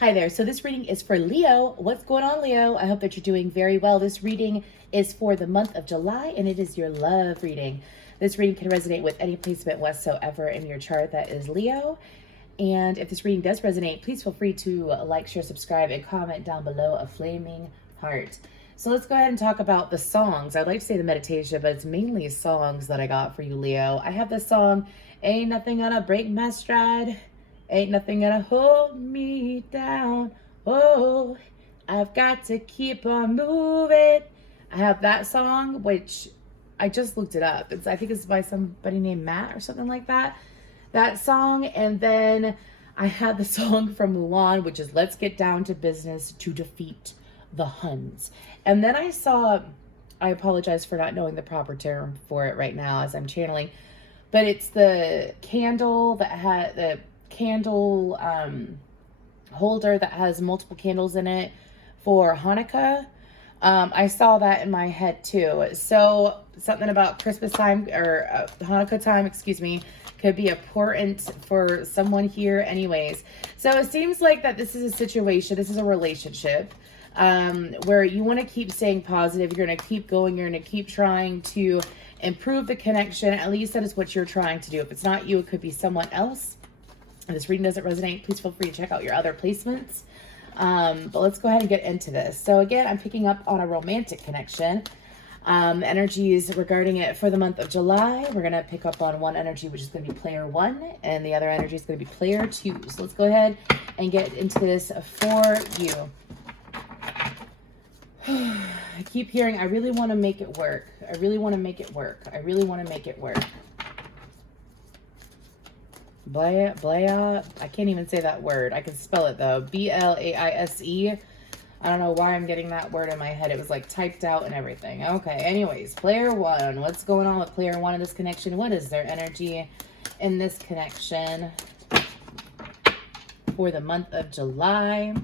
Hi there. So this reading is for Leo. What's going on, Leo? I hope that you're doing very well. This reading is for the month of July, and it is your love reading. This reading can resonate with any placement whatsoever in your chart that is Leo. And if this reading does resonate, please feel free to like, share, subscribe, and comment down below a flaming heart. So let's go ahead and talk about the songs. I'd like to say the meditation, but it's mainly songs that I got for you, Leo. I have the song, Ain't Nothing Gonna Break My Stride. Ain't nothing gonna hold me down. Oh, I've got to keep on moving. I have that song, which I just looked it up. I think it's by somebody named Matt or something like that. That song. And then I had the song from Mulan, which is Let's Get Down to Business to Defeat the Huns. And then I apologize for not knowing the proper term for it right now as I'm channeling, but it's the candle that had the candle holder that has multiple candles in it for Hanukkah. I saw that in my head too. So something about Christmas time or Hanukkah time, excuse me, could be important for someone here anyways. So it seems like that this is a situation, this is a relationship where you want to keep staying positive. You're going to keep going. You're going to keep trying to improve the connection. At least that is what you're trying to do. If it's not you, it could be someone else. If this reading doesn't resonate, please feel free to check out your other placements. But let's go ahead and get into this. So again, I'm picking up on a romantic connection. Energies regarding it for the month of July. We're going to pick up on one energy, which is going to be player 1, and the other energy is going to be player 2. So let's go ahead and get into this for you. I keep hearing, I really want to make it work. I really want to make it work. I really want to make it work. Blaya, I can't even say that word. I can spell it though. B-L-A-I-S-E. I don't know why I'm getting that word in my head. It was like typed out and everything. Okay, anyways, player 1. What's going on with player 1 in this connection? What is their energy in this connection for the month of July?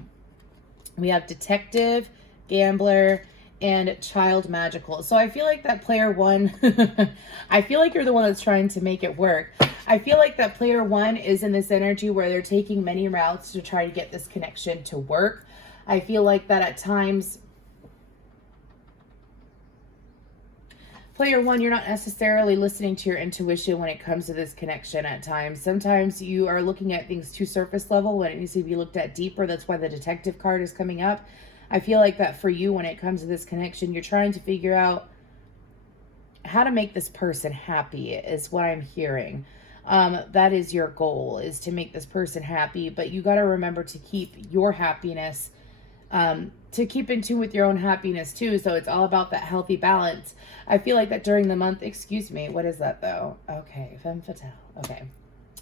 We have detective, gambler, and child magical. So I feel like that player 1, I feel like you're the one that's trying to make it work. I feel like that player 1 is in this energy where they're taking many routes to try to get this connection to work. I feel like that at times, player 1, you're not necessarily listening to your intuition when it comes to this connection at times. Sometimes you are looking at things too surface level when it needs to be looked at deeper. That's why the detective card is coming up. I feel like that for you when it comes to this connection, you're trying to figure out how to make this person happy is what I'm hearing. That is your goal, is to make this person happy, but you got to remember to keep your happiness, to keep in tune with your own happiness too. So it's all about that healthy balance. I feel like that during the month, excuse me, what is that though? Okay, femme fatale. Okay.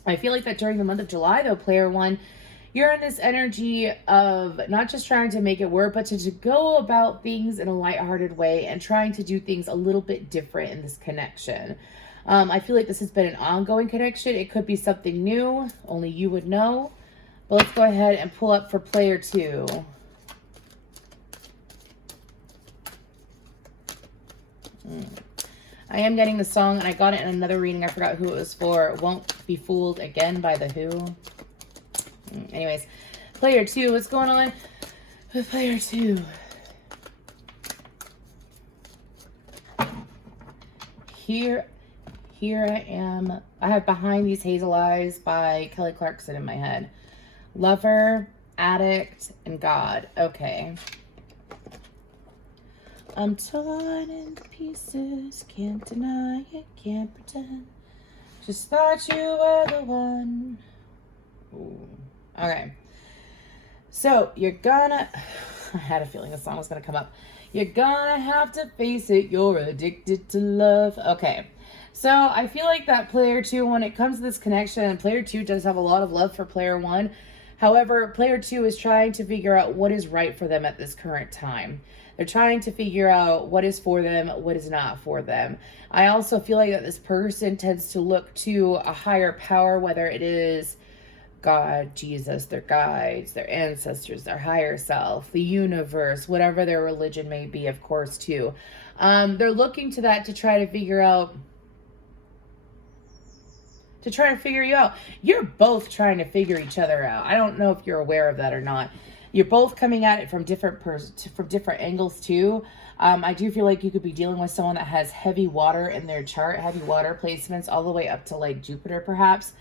I feel like that during the month of July though, player 1, you're in this energy of not just trying to make it work, but to go about things in a lighthearted way and trying to do things a little bit different in this connection. I feel like this has been an ongoing connection. It could be something new. Only you would know. But let's go ahead and pull up for player 2. I am getting the song, and I got it in another reading. I forgot who it was for. Won't Be Fooled Again by The Who. Anyways, player 2. What's going on with player 2? Here I am. I have Behind These Hazel Eyes by Kelly Clarkson in my head. Lover, addict, and God. Okay. I'm torn into pieces. Can't deny it, can't pretend. Just thought you were the one. Ooh. Okay. So you're gonna... I had a feeling the song was gonna come up. You're gonna have to face it. You're addicted to love. Okay. So I feel like that player 2, when it comes to this connection, and player 2 does have a lot of love for player 1. However, player 2 is trying to figure out what is right for them at this current time. They're trying to figure out what is for them, what is not for them. I also feel like that this person tends to look to a higher power, whether it is God, Jesus, their guides, their ancestors, their higher self, the universe, whatever their religion may be, of course, too. They're looking to that to try to figure out to try to figure you out. You're both trying to figure each other out. I don't know if you're aware of that or not. You're both coming at it from different angles too. I do feel like you could be dealing with someone that has heavy water in their chart, heavy water placements all the way up to like Jupiter perhaps.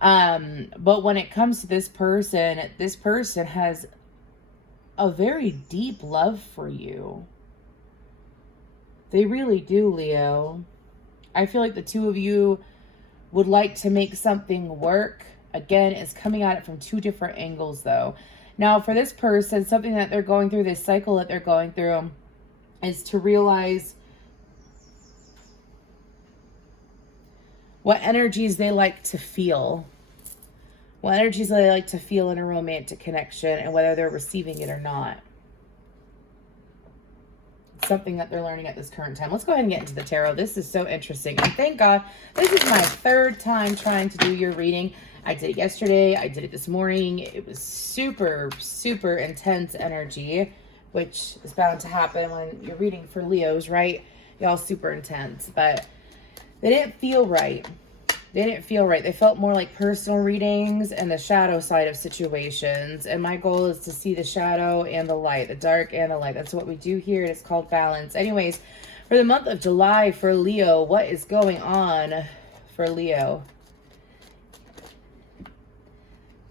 But when it comes to this person has a very deep love for you. They really do, Leo. I feel like the two of you would like to make something work. Again, it's coming at it from two different angles though. Now for this person, something that they're going through, this cycle that they're going through, is to realize what energies they like to feel. What energies they like to feel in a romantic connection and whether they're receiving it or not. Something that they're learning at this current time. Let's go ahead and get into the tarot. This is so interesting. And thank God, this is my third time trying to do your reading. I did it yesterday. I did it this morning. It was super, super intense energy, which is bound to happen when you're reading for Leos, right? Y'all super intense, but they didn't feel right. They didn't feel right. They felt more like personal readings and the shadow side of situations. And my goal is to see the shadow and the light, the dark and the light. That's what we do here. It's called balance. Anyways, for the month of July for Leo, what is going on for Leo?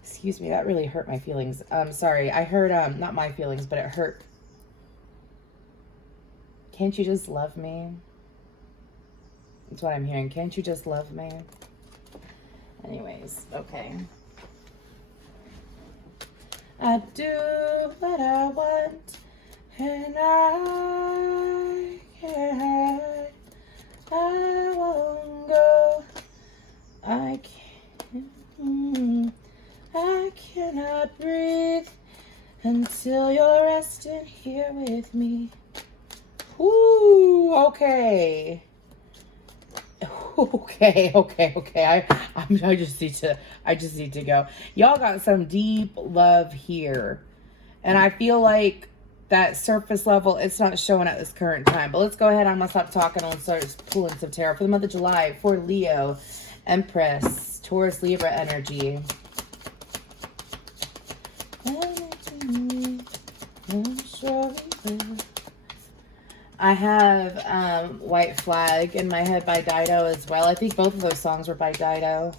Excuse me, that really hurt my feelings. Sorry, I heard, not my feelings, but it hurt. Can't you just love me? That's what I'm hearing. Can't you just love me? Anyways, okay. I do what I want, and I can't hide. I won't go. I cannot breathe until you're resting here with me. Ooh, okay. Okay. I just need to go. Y'all got some deep love here. And I feel like that surface level, it's not showing at this current time. But let's go ahead. I'm going to stop talking and start pulling some tarot. For the month of July, for Leo, Empress, Taurus, Libra energy. I have White Flag in my head by Dido as well. I think both of those songs were by Dido.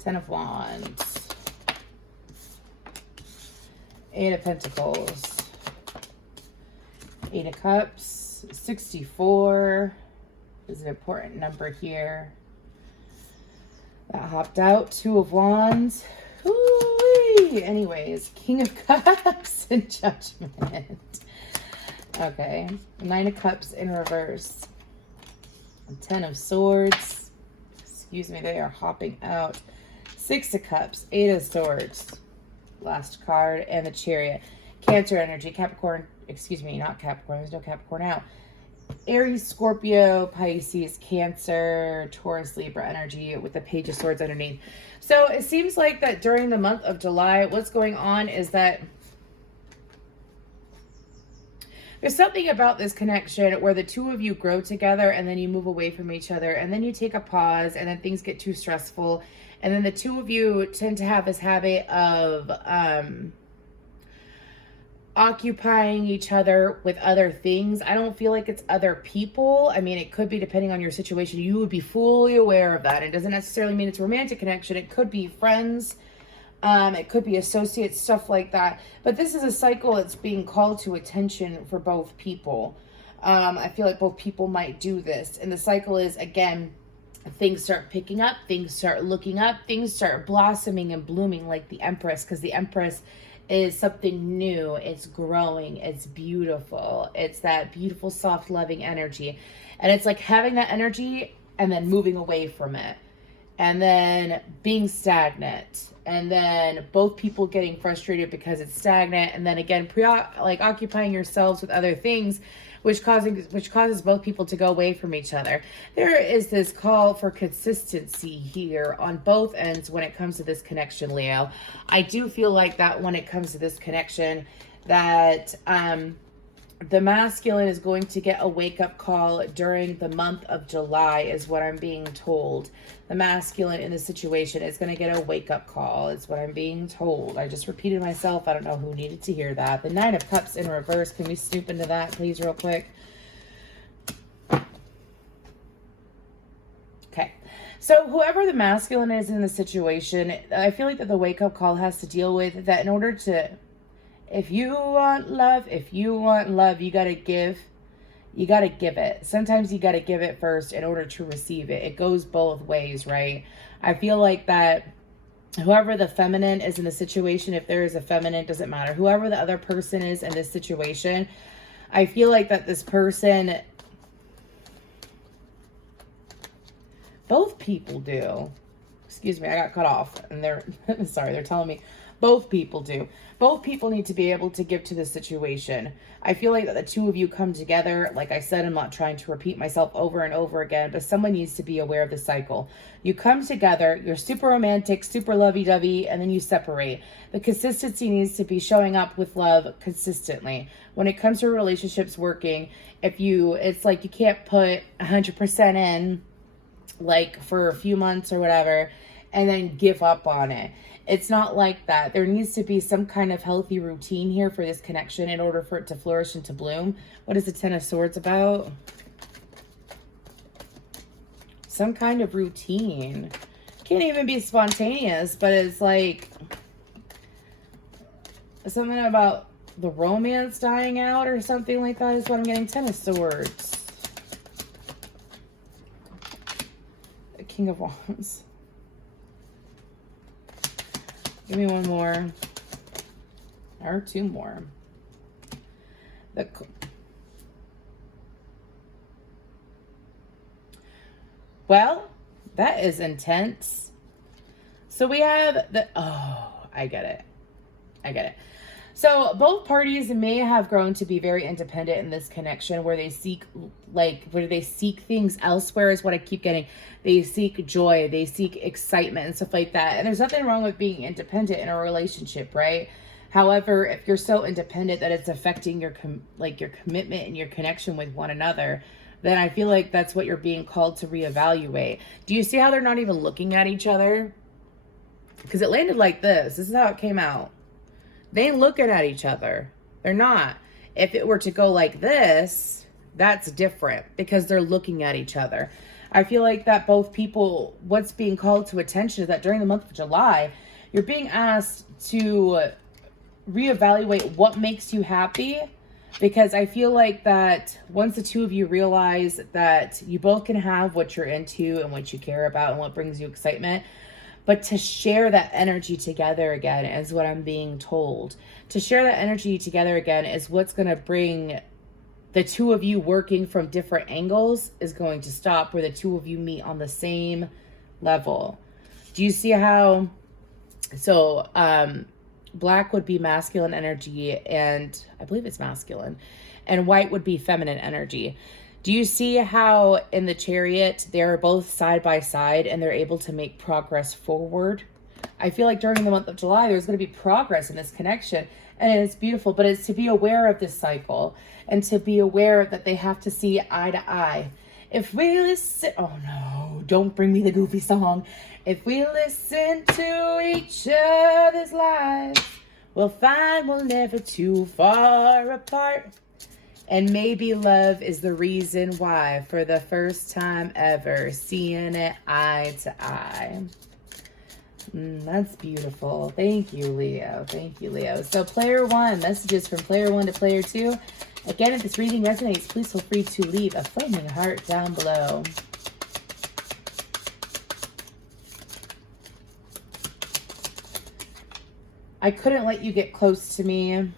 Ten of Wands. Eight of Pentacles. Eight of Cups. 64 is an important number here. That hopped out. Two of Wands. Ooh-wee. Anyways, King of Cups and Judgment. Okay. Nine of Cups in reverse. 10 of Swords. Excuse me, they are hopping out. Six of Cups. Eight of Swords. Last card. And the Chariot. Cancer energy. Capricorn. Excuse me, not Capricorn. There's no Capricorn out. Aries, Scorpio, Pisces, Cancer, Taurus, Libra energy with the Page of Swords underneath. So it seems like that during the month of July, what's going on is that there's something about this connection where the two of you grow together and then you move away from each other and then you take a pause and then things get too stressful. And then the two of you tend to have this habit of occupying each other with other things. I don't feel like it's other people. I mean, it could be depending on your situation. You would be fully aware of that. It doesn't necessarily mean it's a romantic connection. It could be friends. It could be associates, stuff like that. But this is a cycle that's being called to attention for both people. I feel like both people might do this. And the cycle is, again, things start picking up. Things start looking up. Things start blossoming and blooming like the Empress. Because the Empress is something new. It's growing. It's beautiful. It's that beautiful, soft, loving energy. And it's like having that energy and then moving away from it. And then being stagnant. And then both people getting frustrated because it's stagnant. And then again, occupying yourselves with other things which causes both people to go away from each other. There is this call for consistency here on both ends when it comes to this connection, Leo. I do feel like that when it comes to this connection, that the masculine is going to get a wake-up call during the month of July, is what I'm being told. The masculine in this situation is going to get a wake-up call, is what I'm being told. I just repeated myself. I don't know who needed to hear that. The Nine of Cups in reverse. Can we snoop into that, please, real quick? Okay. So whoever the masculine is in the situation, I feel like that the wake-up call has to deal with that in order to... If you want love, you got to give. You got to give it. Sometimes you got to give it first in order to receive it. It goes both ways, right? I feel like that whoever the feminine is in the situation, if there is a feminine, doesn't matter. Whoever the other person is in this situation, I feel like that this person, both people do. Excuse me, I got cut off. And they're, sorry, they're telling me both people do. Both people need to be able to give to the situation. I feel like that the two of you come together. Like I said, I'm not trying to repeat myself over and over again, but someone needs to be aware of the cycle. You come together, you're super romantic, super lovey-dovey, and then you separate. The consistency needs to be showing up with love consistently. When it comes to relationships working, it's like you can't put 100% in, like for a few months or whatever, and then give up on it. It's not like that. There needs to be some kind of healthy routine here for this connection in order for it to flourish and to bloom. What is the Ten of Swords about? Some kind of routine. Can't even be spontaneous, but it's like something about the romance dying out or something like that is what I'm getting. Ten of Swords. The King of Wands. Give me one more. Or two more. Well, that is intense. So we have the... Oh, I get it. I get it. So both parties may have grown to be very independent in this connection where they seek things elsewhere is what I keep getting. They seek joy, they seek excitement and stuff like that. And there's nothing wrong with being independent in a relationship, right? However, if you're so independent that it's affecting your commitment and your connection with one another, then I feel like that's what you're being called to reevaluate. Do you see how they're not even looking at each other? Because it landed like this. This is how it came out. They ain't looking at each other. They're not. If it were to go like this, that's different because they're looking at each other. I feel like that both people, what's being called to attention is that during the month of July, you're being asked to reevaluate what makes you happy, because I feel like that once the two of you realize that you both can have what you're into and what you care about and what brings you excitement, but to share that energy together again is what I'm being told. To share that energy together again is what's going to bring the two of you working from different angles is going to stop, where the two of you meet on the same level. Do you see how? So, black would be masculine energy, and I believe it's masculine, and white would be feminine energy. Do you see how in the Chariot, they're both side by side and they're able to make progress forward? I feel like during the month of July, there's going to be progress in this connection, and it's beautiful, but it's to be aware of this cycle and to be aware that they have to see eye to eye. If we listen, oh no, don't bring me the goofy song. If we listen to each other's lives, we'll find we're never too far apart. And maybe love is the reason why, for the first time ever, seeing it eye to eye. That's beautiful. Thank you, Leo. Thank you, Leo. So player one, messages from player one to player two. Again, if this reading resonates, please feel free to leave a flaming heart down below. I couldn't let you get close to me, and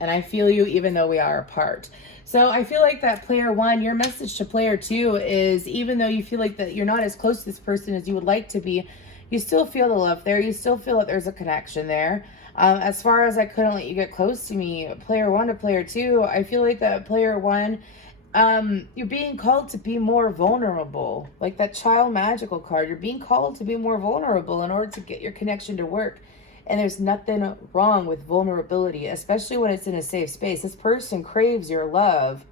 I feel you even though we are apart. So I feel like that player one, your message to player two is, even though you feel like that you're not as close to this person as you would like to be, you still feel the love there. You still feel that there's a connection there. As far as I couldn't let you get close to me, player one to player two, I feel like that player one you're being called to be more vulnerable. Like that child magical card. You're being called to be more vulnerable in order to get your connection to work. And there's nothing wrong with vulnerability, especially when it's in a safe space. This person craves your love,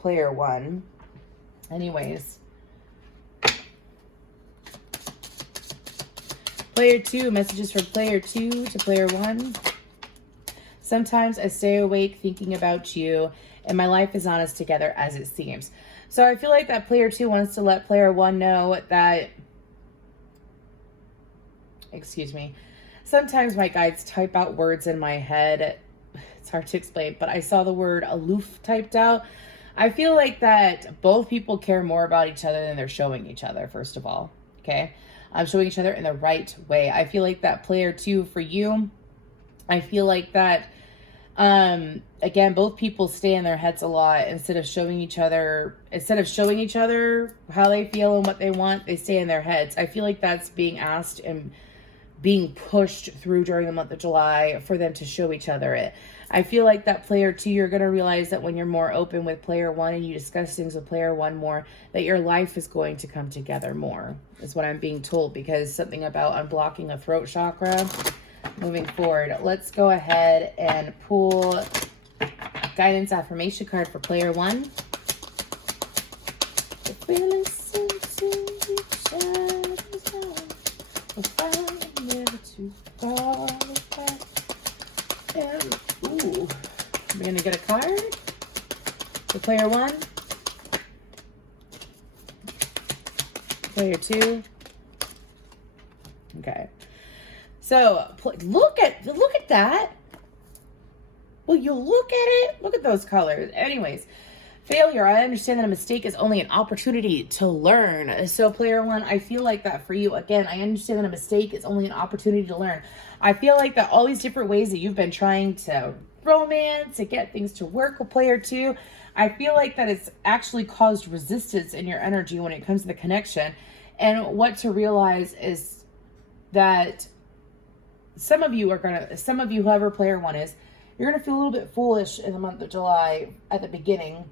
player one. Anyways. Player two, messages from player two to player one. Sometimes I stay awake thinking about you, and my life is not as together as it seems. So I feel like that player two wants to let player one know that, excuse me, sometimes my guides type out words in my head. It's hard to explain, but I saw the word aloof typed out. I feel like that both people care more about each other than they're showing each other, first of all. Okay? I'm showing each other in the right way. I feel like that player two for you, I feel like that, again, both people stay in their heads a lot instead of showing each other how they feel and what they want, they stay in their heads. I feel like that's being asked and being pushed through during the month of July for them to show each other it. I feel like that player two, you're going to realize that when you're more open with player one and you discuss things with player one more, that your life is going to come together more, is what I'm being told, because something about unblocking a throat chakra. Moving forward, let's go ahead and pull a guidance affirmation card for player one. If we listen to each other's love, we'll find never too far apart. And, ooh, we're going to get a card for player one, player two. Okay. So look at that. Will you look at it? Look at those colors. Anyways, failure. I understand that a mistake is only an opportunity to learn. So player one, I feel like that for you. Again, I understand that a mistake is only an opportunity to learn. I feel like that all these different ways that you've been trying to romance, to get things to work with player two, I feel like that it's actually caused resistance in your energy when it comes to the connection. And what to realize is that some of you, whoever player one is, you're going to feel a little bit foolish in the month of July at the beginning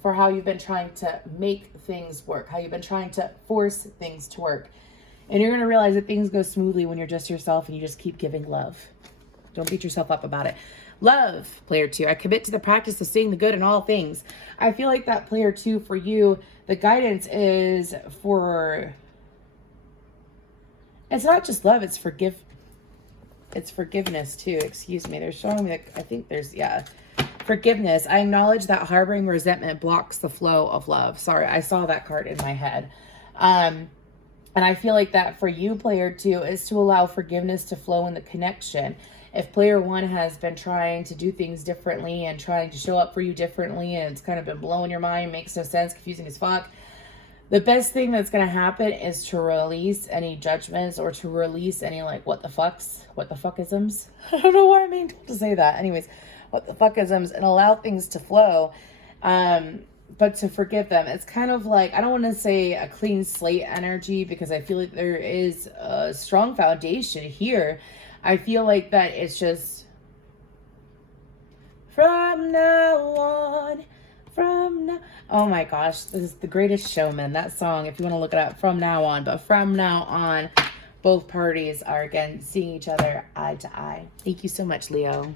for how you've been trying to make things work, how you've been trying to force things to work. And you're going to realize that things go smoothly when you're just yourself and you just keep giving love. Don't beat yourself up about it. Love, player two. I commit to the practice of seeing the good in all things. I feel like that player two for you, the guidance is for, it's not just love, it's forgiveness too. Excuse me. They're showing me that I think there's, forgiveness. I acknowledge that harboring resentment blocks the flow of love. Sorry, I saw that card in my head. And I feel like that for you, player two, is to allow forgiveness to flow in the connection. If player one has been trying to do things differently and trying to show up for you differently, and it's kind of been blowing your mind, makes no sense, confusing as fuck, the best thing that's going to happen is to release any judgments or to release any, like, what the fuckisms. I don't know why I'm being told to say that. Anyways, what the fuckisms, and allow things to flow. But to forgive them. It's kind of like, I don't want to say a clean slate energy, because I feel like there is a strong foundation here. I feel like that it's just from now on. Oh my gosh, this is The Greatest Showman, that song, if you want to look it up, From Now On. But from now on, both parties are again seeing each other eye to eye. Thank you so much, Leo.